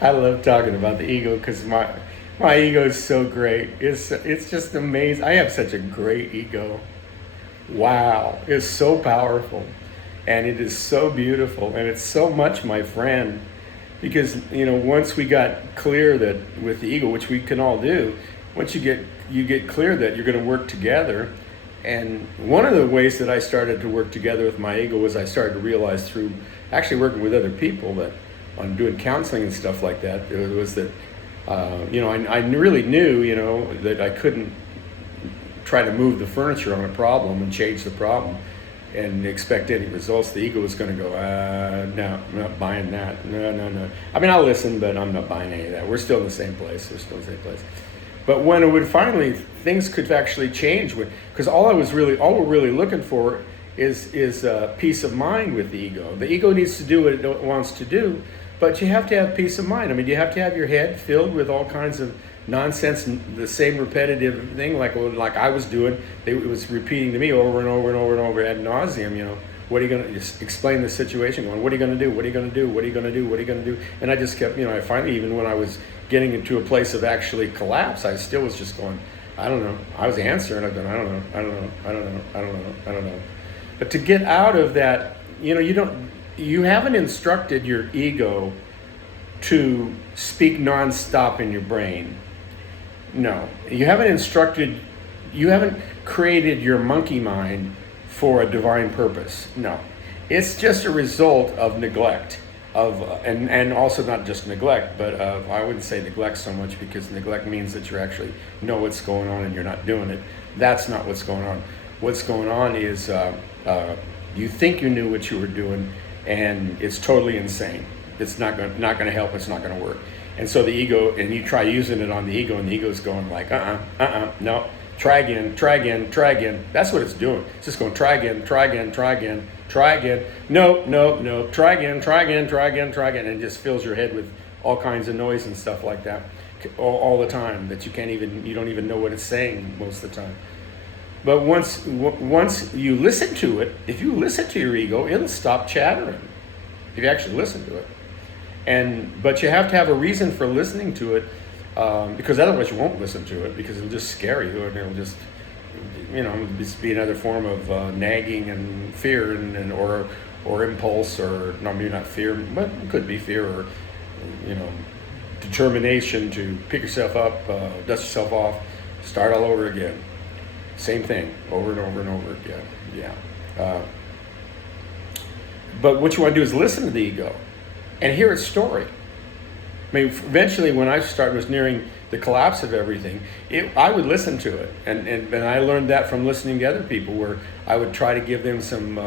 I love talking about the ego because my ego is so great. It's just amazing. I have such a great ego. Wow, it's so powerful, and it is so beautiful, and it's so much my friend. Because once we got clear that with the ego, which we can all do, once you get clear that you're going to work together. And one of the ways that I started to work together with my ego was I started to realize through actually working with other people that on doing counseling and stuff like that, it was that I really knew that I couldn't try to move the furniture on a problem and change the problem and expect any results. The ego was going to go, no, I'm not buying that. No, no, no. I mean, I'll listen, but I'm not buying any of that. We're still in the same place. We're still in the same place. But when it would finally, things could actually change. Because all we're really looking for is peace of mind with the ego. The ego needs to do what it wants to do, but you have to have peace of mind. I mean, you have to have your head filled with all kinds of nonsense, the same repetitive thing, like I was doing. It was repeating to me over and over and over and over ad nauseum. What are you going to explain the situation? Going, what are you going to do? What are you going to do? What are you going to do? What are you going to do? And I just kept, I finally, even when I was getting into a place of actually collapse, I still was just going, I don't know. I was answering. I've been, I don't know. I don't know. I don't know. I don't know. I don't know. But to get out of that, you haven't instructed your ego to speak nonstop in your brain. No, you haven't created your monkey mind for a divine purpose. No, it's just a result of neglect and also not just neglect, but I wouldn't say neglect so much, because neglect means that you actually know what's going on and you're not doing it. That's not what's going on. What's going on is you think you knew what you were doing, and it's totally insane. It's not going to help. It's not going to work. And so the ego, and you try using it on the ego, and the ego's going like, no, try again, try again, try again. That's what it's doing. It's just going, try again, try again, try again, try again. No, no, no, try again, try again, try again, try again. And it just fills your head with all kinds of noise and stuff like that all the time, that you don't even know what it's saying most of the time. But once you listen to it, if you listen to your ego, it'll stop chattering. If you actually listen to it. But you have to have a reason for listening to it, because otherwise you won't listen to it, because it'll just scare you, and it'll just, just be another form of nagging and fear or impulse, or no, maybe not fear, but it could be fear, or determination to pick yourself up, dust yourself off, start all over again. Same thing over and over and over again. Yeah. But what you want to do is listen to the ego and hear its story. I mean, eventually, when I was nearing the collapse of everything, I would listen to it, and I learned that from listening to other people, where I would try to give them some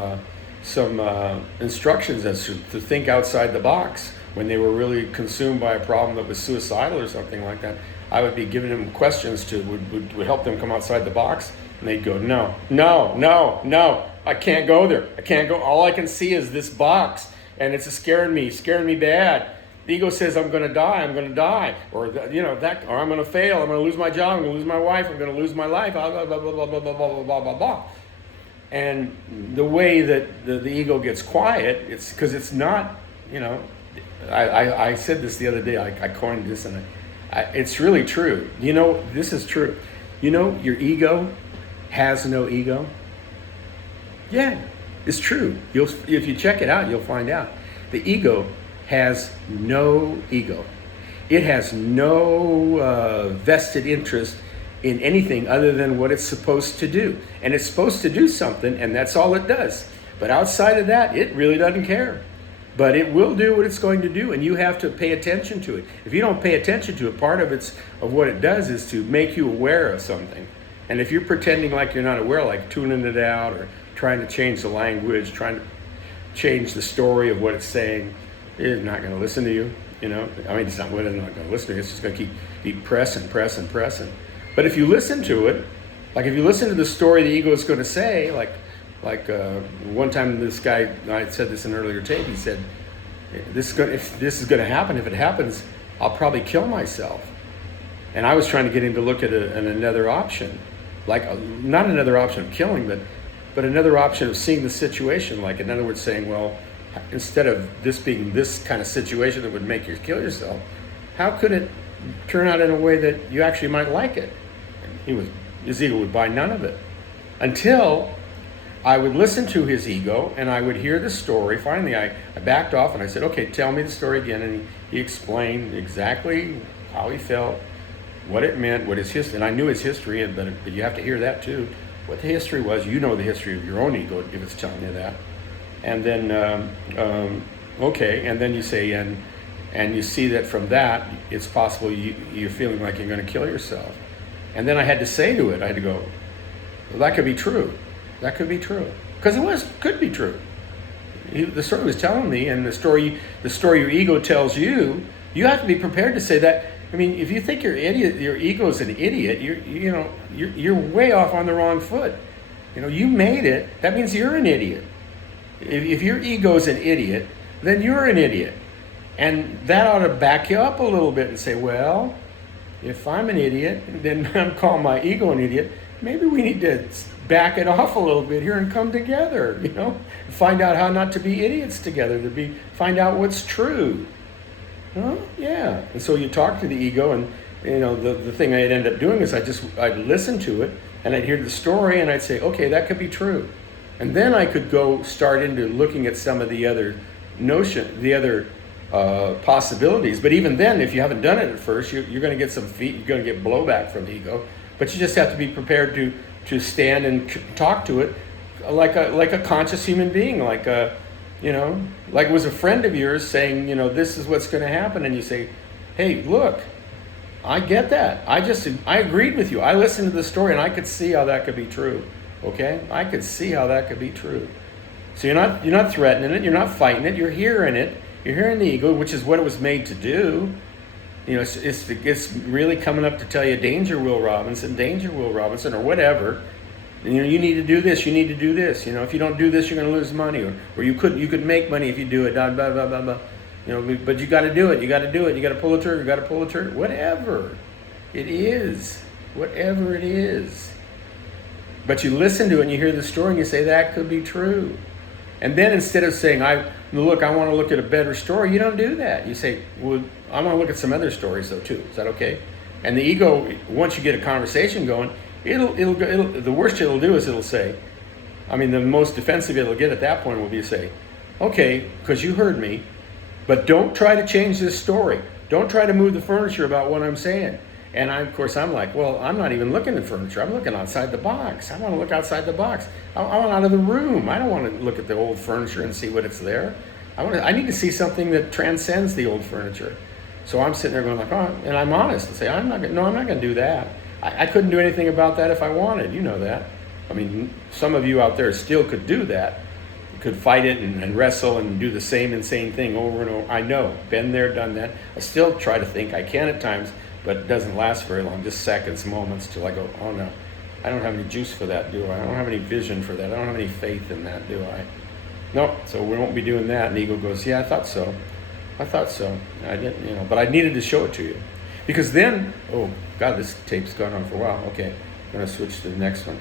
instructions as to think outside the box when they were really consumed by a problem that was suicidal or something like that. I would be giving them questions would help them come outside the box, and they'd go, no, no, no, no, I can't go there. I can't go. All I can see is this box, and it's scaring me bad. The ego says I'm going to die, or or I'm going to fail, I'm going to lose my job, I'm going to lose my wife, I'm going to lose my life, blah, blah, blah, blah, blah, blah, blah, blah, blah, blah. And the way that the ego gets quiet, it's because it's not, I said this the other day, I coined this, and it's really true. This is true. Your ego has no ego. Yeah, it's true. If you check it out, you'll find out. The ego has no ego. It has no vested interest in anything other than what it's supposed to do. And it's supposed to do something, and that's all it does. But outside of that, it really doesn't care. But it will do what it's going to do, and you have to pay attention to it. If you don't pay attention to it, part of what it does is to make you aware of something. And if you're pretending like you're not aware, like tuning it out or trying to change the language, trying to change the story of what it's saying, it's not going to listen to you. It's not going to listen to you. It's just going to keep pressing. But if you listen to it, like if you listen to the story the ego is going to say, like one time this guy, I said this in an earlier tape, he said, if this is going to happen, if it happens, I'll probably kill myself. And I was trying to get him to look at another option, not another option of killing, but another option of seeing the situation. Like, in other words, saying, well, instead of this being this kind of situation that would make you kill yourself, how could it turn out in a way that you actually might like it? And his ego would buy none of it until I would listen to his ego and I would hear the story. Finally, I backed off and I said, okay, tell me the story again. And he explained exactly how he felt, what it meant, what his history, and I knew his history, but you have to hear that too, what the history was. You know the history of your own ego if it's telling you that. And then, okay, and then you say, and you see that from that, it's possible you're feeling like you're going to kill yourself. And then I had to say to it, I had to go, well, that could be true. That could be true. Because could be true. The story was telling me, and the story your ego tells you, you have to be prepared to say that. I mean, if you think your ego is an idiot, you're way off on the wrong foot. You made it. That means you're an idiot. If your ego is an idiot, then you're an idiot. And that ought to back you up a little bit and say, well, if I'm an idiot, then I'm calling my ego an idiot. Maybe we need to back it off a little bit here and come together, find out how not to be idiots together, find out what's true. Huh? Yeah. And so you talk to the ego, and the thing I'd end up doing is I'd listen to it and I'd hear the story and I'd say, okay, that could be true. And then I could go start into looking at some of the other possibilities. But even then, if you haven't done it at first, you're going to get you're going to get blowback from the ego. But you just have to be prepared to stand and talk to it like a conscious human being, like it was a friend of yours saying, this is what's going to happen, and you say, hey, look, I get that. I agreed with you. I listened to the story and I could see how that could be true. Okay? I could see how that could be true. So you're not threatening it, you're not fighting it, you're hearing it. You're hearing the ego, which is what it was made to do. It's really coming up to tell you, danger, Will Robinson, or whatever. And, you need to do this, you need to do this. If you don't do this, you're going to lose money, or you could make money if you do it. Blah blah blah blah blah. But you got to do it. You got to pull the trigger. Whatever it is. But you listen to it and you hear the story and you say that could be true. And then instead of saying, I want to look at a better story, you don't do that. You say, well, I want to look at some other stories though too. Is that okay? And the ego, once you get a conversation going, the worst it'll do is it'll say, the most defensive it'll get at that point will be to say, okay, because you heard me, but don't try to change this story. Don't try to move the furniture about what I'm saying. And I'm like, well, I'm not even looking at furniture. I'm looking outside the box. I want to look outside the box. I want out of the room. I don't want to look at the old furniture and see what it's there. I need to see something that transcends the old furniture. So I'm sitting there going like, oh, and I'm honest and say, I'm not going to do that. I couldn't do anything about that if I wanted. You know that. Some of you out there still could do that. Could fight it and wrestle and do the same insane thing over and over. I know, been there, done that. I still try to think I can at times, but it doesn't last very long, just seconds, moments, till I go, oh no, I don't have any juice for that, do I? I don't have any vision for that. I don't have any faith in that, do I? Nope, so we won't be doing that. And the ego goes, yeah, I thought so. I didn't, but I needed to show it to you. Because then, oh God, this tape's gone on for a while. Okay, I'm gonna switch to the next one.